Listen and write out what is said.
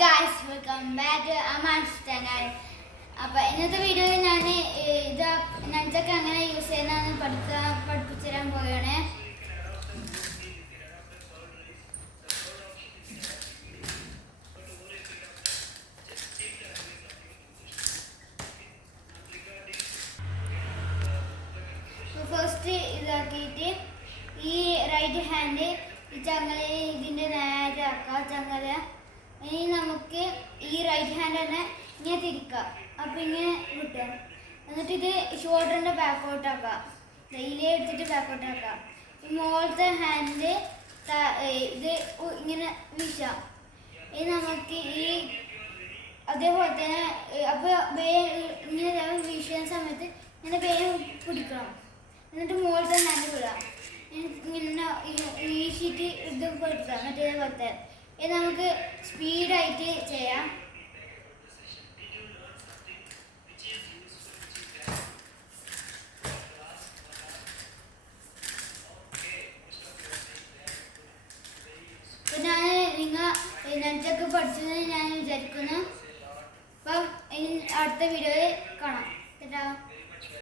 Guys welcome back to Aman's channel. അപ്പോൾ ഇന്നത്തെ വീഡിയോയിൽ ഞാൻ ഇത് നഞ്ചൊക്കെ അങ്ങനെ യൂസ് ചെയ്യുന്നതെന്ന് പഠിപ്പിച്ചു തരാൻ പോവുകയാണ്. ഫസ്റ്റ് ഇതാക്കിയിട്ട് ഈ റൈറ്റ് ഹാൻഡ് ഈ ചങ്ങല ഇതിൻ്റെ നേരെ ആക്കുക. ചങ്ങല ഇനി നമുക്ക് ഈ റൈറ്റ് ഹാൻഡ് തന്നെ ഇങ്ങനെ തിരിക്കാം. അപ്പം ഇങ്ങനെ കിട്ടും. എന്നിട്ട് ഇത് ഷോൾഡറിൻ്റെ ബാക്കോട്ടാക്കുക. ഇതിലേ എടുത്തിട്ട് ബാക്കോട്ടാക്കുക. ഈ മുകളിലത്തെ ഹാൻഡ് ഇത് ഇങ്ങനെ വീശാം. ഇനി നമുക്ക് ഈ അതേപോലെ തന്നെ അപ്പോൾ ഇങ്ങനെ വീശുന്ന സമയത്ത് ഇങ്ങനെ വേഗം പിടിക്കണം. എന്നിട്ട് മുകളിലത്തെ ഹാൻഡ് വിടാം. ഇങ്ങനെ വീശിയിട്ട് ഇത് കൊടുക്കാം. മറ്റേ പോലത്തെ ഇത് നമുക്ക് സ്പീഡായിട്ട് ചെയ്യാം. ഞാൻ നെഞ്ചൊക്കെ പഠിച്ചതെന്ന് ഞാൻ വിചാരിക്കുന്നു. അപ്പം അടുത്ത വീഡിയോയിൽ കാണാം.